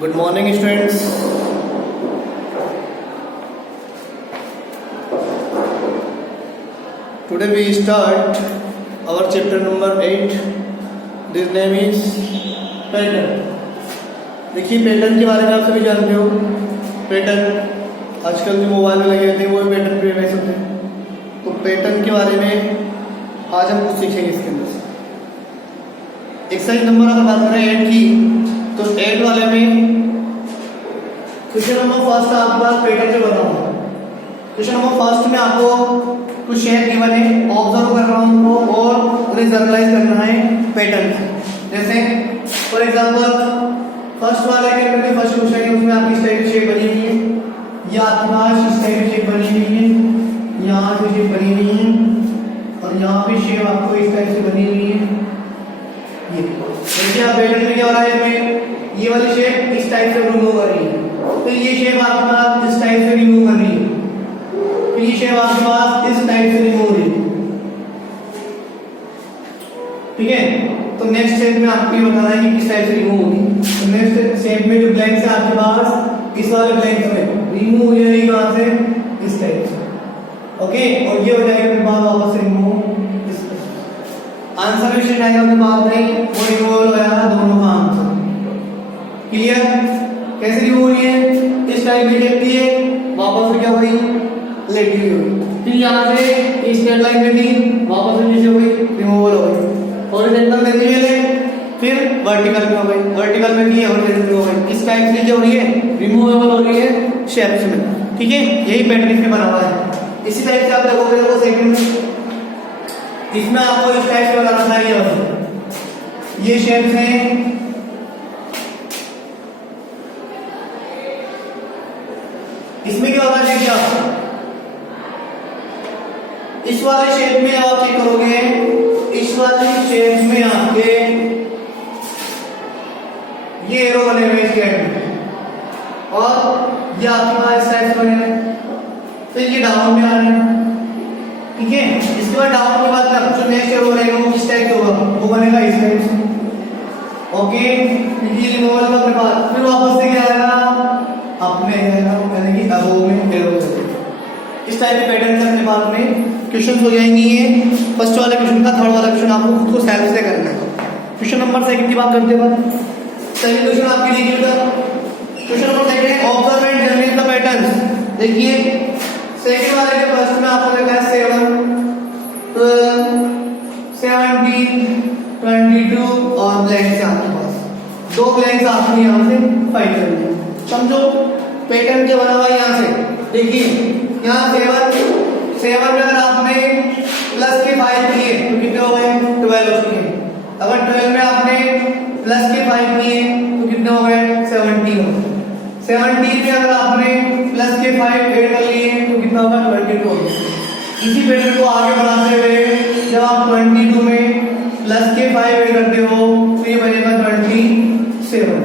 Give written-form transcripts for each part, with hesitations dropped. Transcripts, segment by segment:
Good morning, students. Today we start our chapter number 8. This name is pattern. देखिए pattern के बारे में आप सभी जानते हो. पैटर्न आजकल जो मोबाइल में लगे होते हैं वो पैटर्न पे बेस होते हैं. तो पैटर्न के बारे में आज हम कुछ सीखेंगे इसके अंदर से. एक्सरसाइज नंबर अगर बात करें 8 की, तो 8 वाले में क्वेश्चन नंबर फर्स्ट आपके पास पैटर्न से बना हुआ है. क्वेश्चन नंबर फर्स्ट में आपको कुछ शेप गिवन है, ऑब्जर्व करना है उनको और उन्हें जनरलाइज करना है पैटर्न से. जैसे फॉर एग्जांपल फर्स्ट वाले के अंदर फर्स्ट क्वेश्चन है, उसमें आपकी इस टाइप की शेप बनी हुई है, या आपके पास इस टाइप की शेप बनी हुई है, यहाँ से शेप बनी हुई है और यहाँ पे शेप आपको इस टाइप से बनी हुई है. ये देखिए आप पैटर्न में क्या हो रहा है, इसमें ये वाली शेप इस टाइप से रिमूव कर रही है, तो ये शेप आपके पास इस टाइप से रिमूव कर रही है, तो ये शेप आपके पास इस टाइप से रिमूव हो रही है. ठीक है, तो नेक्स्ट स्टेप में आपको ये बताना है कि किस टाइप से रिमूव होगी. तो नेक्स्ट स्टेप में जो ब्लैंक्स है आपके पास, इस वाले ब्लैंक्स में रिमूव हो जाएगी कहां से, इस टाइप से. ओके, और ये हो जाएगा फिर बाद वापस से रिमूव. आंसर में शेड आएगा अपने बात नहीं, वो रिमूव हो जाएगा दोनों का आंसर. क्लियर? कैसे रिमूव हो रही है, इस टाइप में लेती है, वापस से क्या हुई, लेटी हुई. फिर यहाँ से स्ट्रेट लाइन में थी, वापस से नीचे हुई, रिमूवल हो गई. हॉरिजॉन्टल में थी पहले, फिर वर्टिकल में हो गई, वर्टिकल में थी हॉरिजॉन्टल में हो गई. इस टाइप से जो हो रही है रिमूवेबल हो रही है शेप्स में. ठीक है, यही पैटर्न इसमें बना हुआ है. इसी टाइप से आप देखोगे तो सेकंड में इसमें आपको इस टाइप से बनाना है. ये शेप्स हैं, इसमें क्या होता है, क्या इस वाले शेप में आप चेक करोगे, इस वाले शेप में आपके ये एरो बने हुए इसके एंड में और ये आपके पास इस टाइप से बने हुए, फिर ये डाउन में आ रहे हैं. ठीक है, इसके बाद डाउन के बाद जो नेक्स्ट एरो रहेगा वो किस टाइप से होगा, वो बनेगा इस टाइप से. ओके, ये रिमूवल का अपने पास, फिर वापस से क्या आएगा, अपने यानी कि अबो में एरो. इस टाइप के पैटर्न से अपने पास में क्वेश्चन हो जाएंगे. ये फर्स्ट वाला क्वेश्चन का, थर्ड वाला क्वेश्चन आपको खुद को सेल्फ से करना है. क्वेश्चन नंबर सेकंड की बात करते हैं. सेकंड क्वेश्चन आपके लिए क्या था, क्वेश्चन नंबर सेकंड है observe and generate the patterns. देखिए सेकंड वाले के फर्स्ट में आपको देखा है 7 12 17 22 और ब्लैंक से आपके पास दो ब्लैंक्स आपको यहाँ से फाइंड करनी है. समझो पैटर्न क्या बना हुआ है. यहाँ से देखिए, यहाँ 7 में अगर आपने प्लस के 5 किए तो कितने हो गए, 12 हो गए. अगर 12 में आपने प्लस के 5 किए तो कितने हो गए, 17 हो गए. 17 में अगर आपने प्लस के 5 ऐड कर लिए तो कितना होगा, 22 हो गया. इसी पैटर्न को आगे बढ़ाते हुए जब आप 22 में प्लस के 5 ऐड करते हो तो ये बनेगा 27.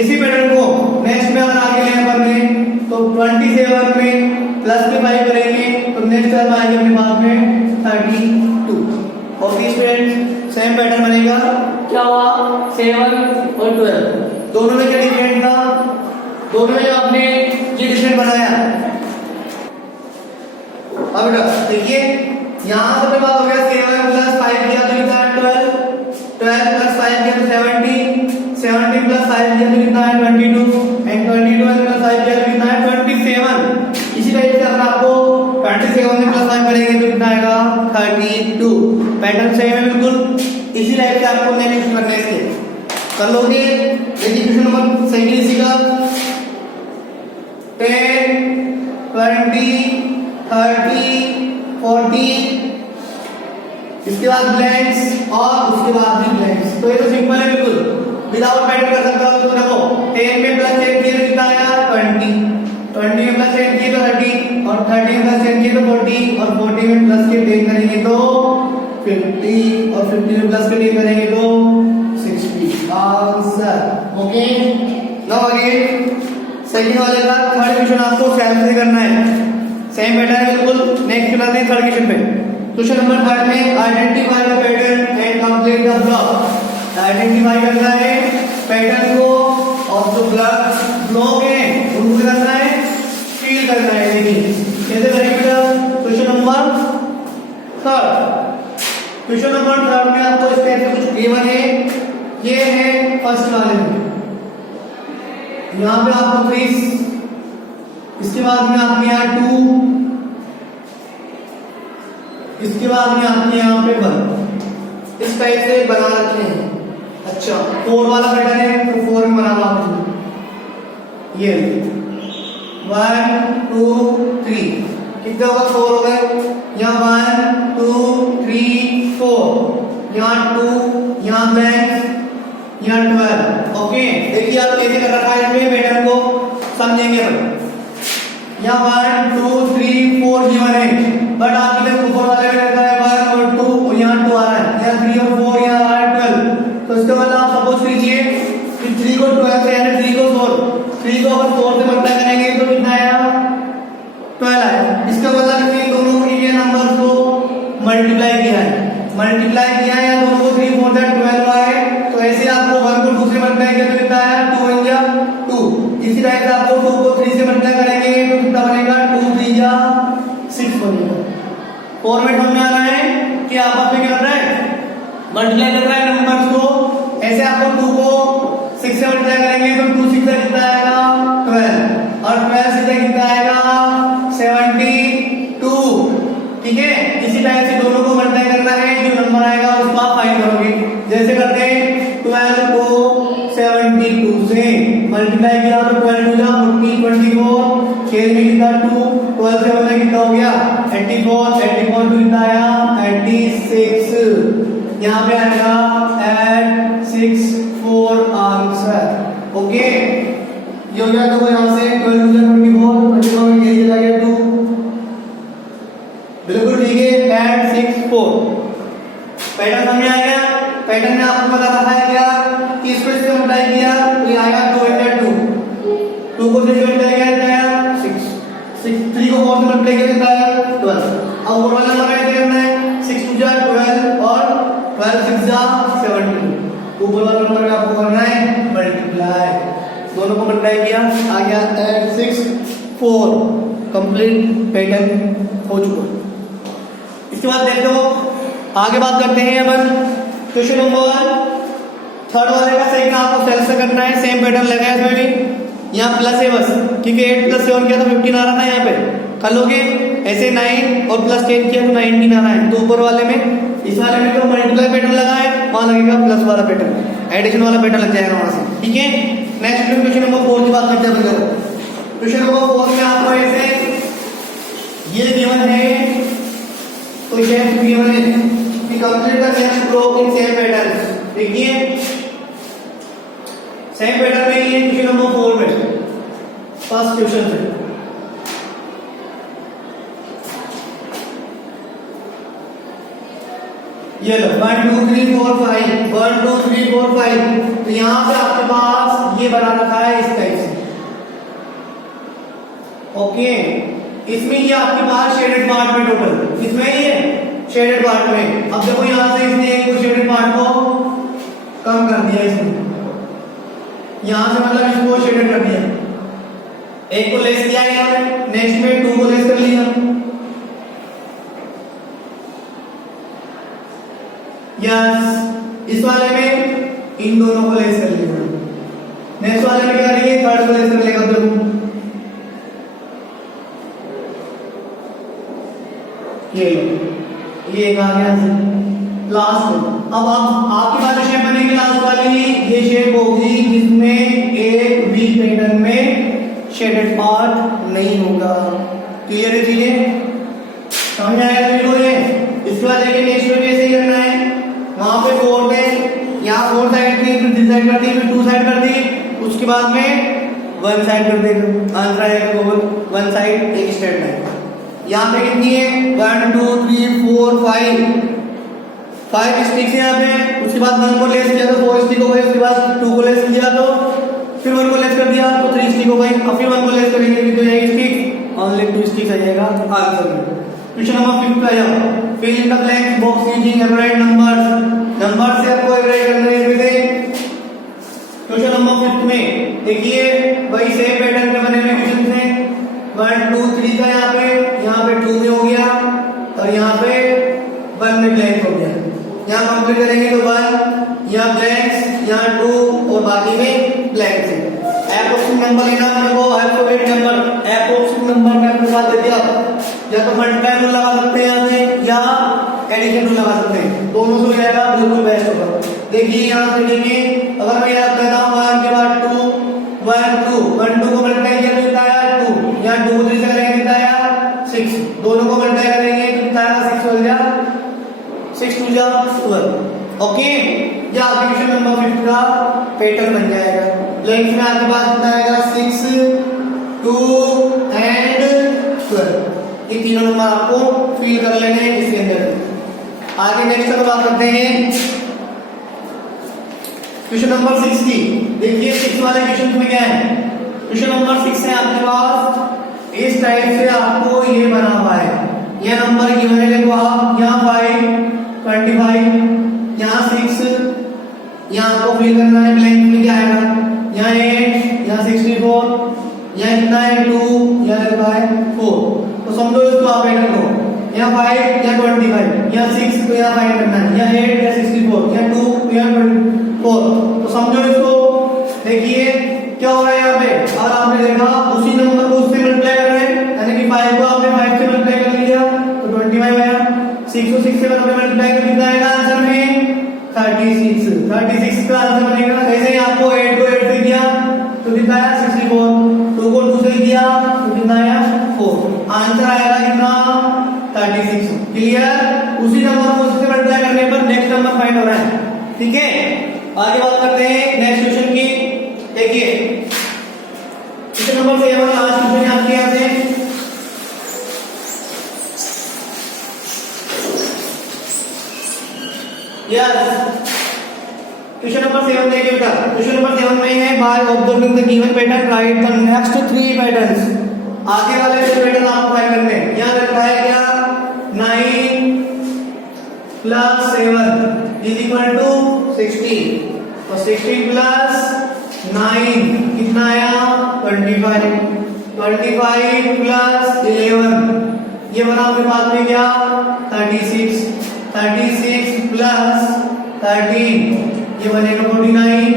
इसी पैटर्न को नेक्स्ट में अगर आगे ले बढ़े तो 27 में प्लस के 5 करेंगे तो नेक्स्ट टर्म आएगा अपने पास में 32. और स्टूडेंट्स सेम पैटर्न बनेगा. क्या हुआ, 7 और 12 दोनों में क्या डिफरेंट था, दोनों में आपने ये डिफरेंट बनाया. अब देखिए यहाँ से बात हो गया 7 प्लस 5 किया तो कितना है 12, 12 प्लस 5 किया तो 17, 17 प्लस 5 किया तो कितना है 22 एंड 22 प्लस 5 किया तो कितना है 27. इसी टाइप से अगर आपको 27 में प्लस 5 करेंगे तो कितना आएगा 32. पैटर्न सेम है बिल्कुल. इसी टाइप से आपको नेक्स्ट करने से कर लोगे. देखिए क्वेश्चन नंबर सेकंड इसी का 10 20 30 40, इसके बाद ब्लैंक्स और उसके बाद भी ब्लैंक्स. तो ये तो सिंपल है बिल्कुल, विदाउट पैटर्न कर सकता हूं. तो देखो 10 में प्लस 10 किए तो कितना आया 20, 20 में प्लस 10 किए तो 30 और 30 में प्लस 10 किए तो 40 और 40 में प्लस के 10 करेंगे तो 50 और 50 में प्लस के 10 करेंगे तो 60. Answer. Okay, now again second वाले का थर्ड क्वेश्चन आपको सेल्फ से करना है. सेम पैटर्न है बिल्कुल. नेक्स्ट चलाते हैं थर्ड क्वेश्चन पे. क्वेश्चन नंबर 3 में identify the pattern and complete the block. Identify करना है पैटर्न को और जो ब्लॉक है उनको क्या करना है, फील करना है। देखिए कैसे करेंगे क्वेश्चन नंबर 3। क्वेश्चन नंबर 3 में आपको इस टाइप से कुछ गिवन है। ये है फर्स्ट वाले में, यहाँ पे आपको 3, इसके बाद में आपके यहाँ 2, इसके बाद में आपके यहाँ पे 1, इस टाइप से बना रखे हैं। अच्छा 4 वाला पैटर्न है तो 4 में बना आपने ये 1 2 3, कितने होगा 4 हो गए। यहाँ 1 2 3 4, यहाँ 2, यहाँ ब्लैंक, यहाँ 12। ओके देखिए आप कैसे कर रखा है इसमें पैटर्न को समझेंगे हम। यहाँ 1 2 3 4 गिवन है, बट आपके लिए ऊपर वाले में रहता है 1 और 2 और यहाँ 2 आ रहा है, यहाँ 3 और 4 यहाँ आ रहा है 12। तो इसका मतलब आप सपोज कीजिए कि 3 को 12 से यानी 3 को 4 से मल्टीप्लाई करेंगे तो कितना आएगा 12 आएगा। इसका मतलब कि दोनों को ये नंबर को मल्टीप्लाई किया है या दोनों को 3 4 12 आए। तो ऐसे आपको 1 को 2 से मल्टीप्लाई किया तो कितना आया 2 1 जा 2। इसी टाइप से आपको 2 को 3 से मल्टीप्लाई करेंगे तो कितना बनेगा 2 3 जा 6 बनेगा। फॉर्मेट समझ में आ रहा है कि आपस में क्या कर रहा है, मल्टीप्लाई कर रहा है नंबर्स को। ऐसे आपको 2 को 6 से मल्टीप्लाई करेंगे तो 2 6 से कितना आएगा 12 और 12 से कितना आएगा 72। ठीक है, इसी टाइप से दोनों को मल्टीप्लाई करना है, जो नंबर आएगा उसको आप फाइंड करोगे। जैसे करते हैं 12 को 72 से मल्टीप्लाई किया तो 12 2 जा 40 24, खेल में कितना 2 12 से मतलब कितना हो गया 84 84 2 कितना आया 86। यहाँ पे आएगा 864 आंसर। ओके ये हो गया। तो यहाँ से 12 2 24 24 ये चला गया 2, बिल्कुल ठीक है 864। पैटर्न समझ में आएगा। पैटर्न में आपको पता रहा है क्या कि इसको इससे मल्टीप्लाई किया तो ये आएगा 2 2 को 3 से मल्टीप्लाई किया तो आया 6 3 को 4 से मल्टीप्लाई किया तो आया 12। अब ऊपर वाला नंबर कैसे करना है 6 2 जा 12 और 12 6 जा 72। ऊपर वाला नंबर का आपको करना है मल्टीप्लाई, दोनों को मल्टीप्लाई किया आ गया 864। कंप्लीट पैटर्न हो चुका। इसके बाद देखो आगे बात करते हैं अपन क्वेश्चन नंबर 3 वाले का। सही आपको सेल से करना है, सेम पैटर्न लगा है इसमें भी, यहाँ प्लस है बस, क्योंकि 8 + 7 किया तो 15 आ रहा था यहाँ पे। कर लोगे ऐसे 9 और +10 किया तो 19 आ रहा है। तो ऊपर वाले में इस वाले में तो मल्टीप्लाई पैटर्न लगा है, वहां लगेगा प्लस वाला पैटर्न, एडिशन वाला पैटर्न लग जाएगा वहां से। ठीक है, नेक्स्ट क्वेश्चन नंबर 4 की बात करते हैं अपन। क्वेश्चन नंबर 4 में आपको ऐसे ये गिवन है, तो ये गिवन है कि complete the next block in same pattern. देखिए सेम पैटर्न में ये क्वेश्चन नंबर 4 में फर्स्ट क्वेश्चन है। ये लो 1 2 3 4 5 1 2 3 4 5। तो यहां पे आपके पास ये बना रखा है इस टाइप से। ओके इसमें ये आपके पास शेडेड पार्ट में टोटल इसमें ये शेडेड पार्ट में। अब देखो यहां से इसने एक शेडेड पार्ट को कम कर दिया, इसने यहां से मतलब इसको शेडेड कर दिया, एक को लेस किया यहाँ नेक्स्ट में 2 को लेस कर लिया। यस इस वाले में इन दोनों को लेस कर लिया, नेक्स्ट वाले में क्या करेंगे 3rd को लेस कर लेगा। तो ये एक आ गया लास्ट। अब आपके पास जो शेप बनेगी लास्ट वाली, ये शेप होगी जिसमें एक भी पैटर्न में शेडेड पार्ट नहीं होगा। क्लियर है चीजें, समझ आएगा देखो ये। इसके बाद देखिए नेक्स्ट में कैसे करना है, वहां पे 4 है, यहाँ 4 साइड थी, फिर 3 साइड कर दी, फिर 2 साइड कर दी, उसके बाद में 1 साइड कर देगा। आंसर आएगा 1 साइड एक स्ट्रेट लाइन। यहाँ पे कितनी है 1 2 3 4 5 स्टिक्स यहाँ पे। उसके बाद 1 को लेस किया तो 4 स्टिक हो गई, उसके बाद 2 को लेस किया तो फिर 1 को लेस कर दिया तो 3 स्टिक हो गई, अब फिर 1 को लेस करेंगे तो जाएगी स्टिक, ओनली 2 स्टिक्स आ जाएगा आंसर में। क्वेश्चन नंबर 5 पे आ जाओ। Fill in the blanks box using average numbers. Number से आपको एवरेज करना है इसमें से। क्वेश्चन नंबर 5 में देखिए वही सेम पैटर्न में बने हुए क्वेश्चन थे। 1 2 3 का यहाँ पे 2 में हो गया और यहाँ पे 1 में ब्लैंक हो गया। यहाँ कंप्लीट करेंगे तो 1, यहाँ ब्लैंक्स, यहाँ 2 और बाकी में ब्लैंक थे। एप्रोक्सीमेट नंबर लेना अपने को, अल्फाबेट नंबर एप्रोक्सीमेट नंबर में अपने पास दे दिया, या तो मल्टीप्लाई रूल लगा सकते हैं यहाँ से या एडिशन रूल लगा सकते हैं, दोनों से हो जाएगा, बिल्कुल बेस्ट होगा। देखिए यहाँ से देखिए अगर मैं याद करता हूँ 1 के बाद 2 1 2 1 2 को मल्टीप्लाई किया तो कितना आया 2, यहाँ 2 3 से करेंगे कितना आया 6, दोनों को मल्टीप्लाई करेंगे तो कितना आया 6 हो गया 6 2 जा 12। ओके, ये आपके क्वेश्चन नंबर 5 का पैटर्न बन जाएगा। लेंथ में आपके पास कितना आएगा 6 2 एंड 12, ये तीनों नंबर आपको फिल कर लेने हैं इसके अंदर। आगे नेक्स्ट का बात करते हैं क्वेश्चन नंबर 6 की। देखिए 6 वाले क्वेश्चन में क्या है, क्वेश्चन नंबर 6 है आपके पास इस टाइप से आपको ये बना हुआ है, ये नंबर गिवन है, देखो आप यहाँ 5 25, यहाँ 6, यहाँ आपको फिल करना है, ब्लैंक में क्या आएगा, यहाँ 8, यहाँ 64, यहाँ कितना है 2, यहाँ लिखा है 4। तो समझो इसको आप ऐड करो, यहाँ 5 यहाँ 25, यहाँ 6 तो यहाँ 5 करना है, यहाँ 8 यहाँ 64, यहाँ 2 तो यहाँ 24। तो समझो इसको, देखिए क्या हो रहा है यहाँ पे, और आपने देखा उसी नंबर को उससे मल्टीप्लाई कर रहे हैं, यानी कि 5 को आपने 5 से मल्टीप्लाई कर लिया तो 25 आया, 6 को 6 से मल्टीप्लाई कर कितना आएगा आंसर में 36 का आंसर बनेगा। ऐसे ही आपको 8 को 8 से किया तो कितना आया 64, 2 को 2 से किया तो कितना आया 4, आंसर आएगा कितना 36। क्लियर, उसी नंबर को उससे मल्टीप्लाई करने पर नेक्स्ट नंबर फाइंड हो रहा है। ठीक है, आगे बात करते हैं नेक्स्ट क्वेश्चन की। देखिए क्वेश्चन नंबर 7 लास्ट क्वेश्चन आपके यहाँ से, क्वेश्चन नंबर 7 देखिए बेटा, क्वेश्चन नंबर 7 में है by observing the given pattern right the next 3 patterns. आगे वाले पैटर्न आपको फाइंड करने हैं। यहाँ लिखा है क्या 9 + 7 इज इक्वल टू 16, तो 16 + 9 कितना आया 25, 25 + 11 ये बना आपके पास में क्या 36, 36 + 13 ये बनेगा 49।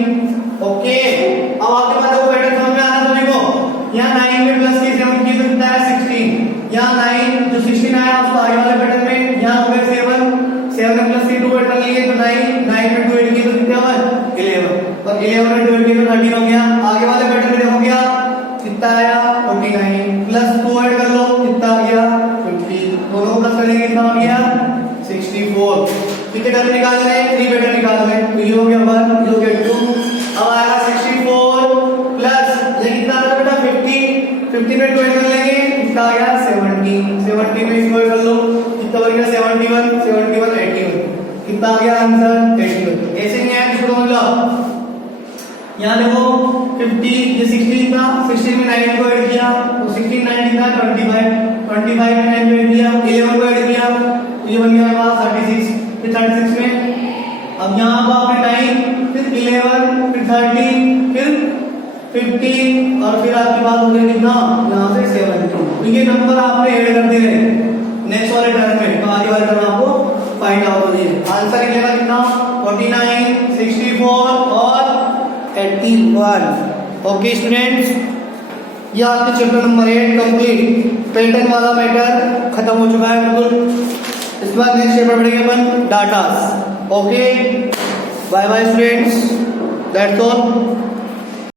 ओके, अब आपके पास वो पैटर्न समझ में आ रहा सभी को, यहाँ 9 में प्लस की 7 की तो कितना है 16, यहाँ 9 जो 16 आया उसको आगे वाले पैटर्न में यहाँ हो गया 7 में प्लस की 2 पैटर्न लिए तो 9 में 2 ऐड किए तो कितना हुआ 11, और 11 में 2 ऐड किए तो 13 हो गया। आगे वाले पैटर्न में देखो क्या कितना आया 49 प्लस 2 ऐड कर लो कितना आ गया 50, दोनों प्लस करेंगे कितना हो गया 64। कितने पैटर्न निकाल रहे हैं 3 पैटर्न निकाल रहे हैं, तो ये हो गया 1, ये हो गया 2, अब आएगा 64 प्लस ये कितना आ रहा है बेटा 50 में 2 ऐड कर लेंगे कितना आ गया 70 में इसको ऐड कर लो कितना बन गया 71 81 कितना आ गया आंसर 81। ऐसे नहीं आया इसको समझ लो, यहाँ देखो 50 ये 16 था, 16 में 9 को ऐड किया तो 16 9 कितना 25 में 9 को ऐड किया 11 को ऐड किया तो ये बन गया हमारा 36, फिर 36 में अब यहाँ पर आपने 9 फिर 11 फिर 13 फिर 15 और फिर आपके पास हो गया कितना यहाँ से 70। तो ये नंबर आपने ऐड कर दिए नेक्स्ट वाले टर्म में, तो आगे वाले टर्म आपको फाइंड आउट हो जाए। आंसर निकलेगा कितना 49 64 और 81। ओके स्टूडेंट्स, ये आपके चैप्टर नंबर 8 कंप्लीट, पैटर्न वाला मैटर खत्म हो चुका है बिल्कुल। इसके बाद नेक्स्ट चैप्टर पढ़ेंगे अपन data. Okay, bye bye students, that's all.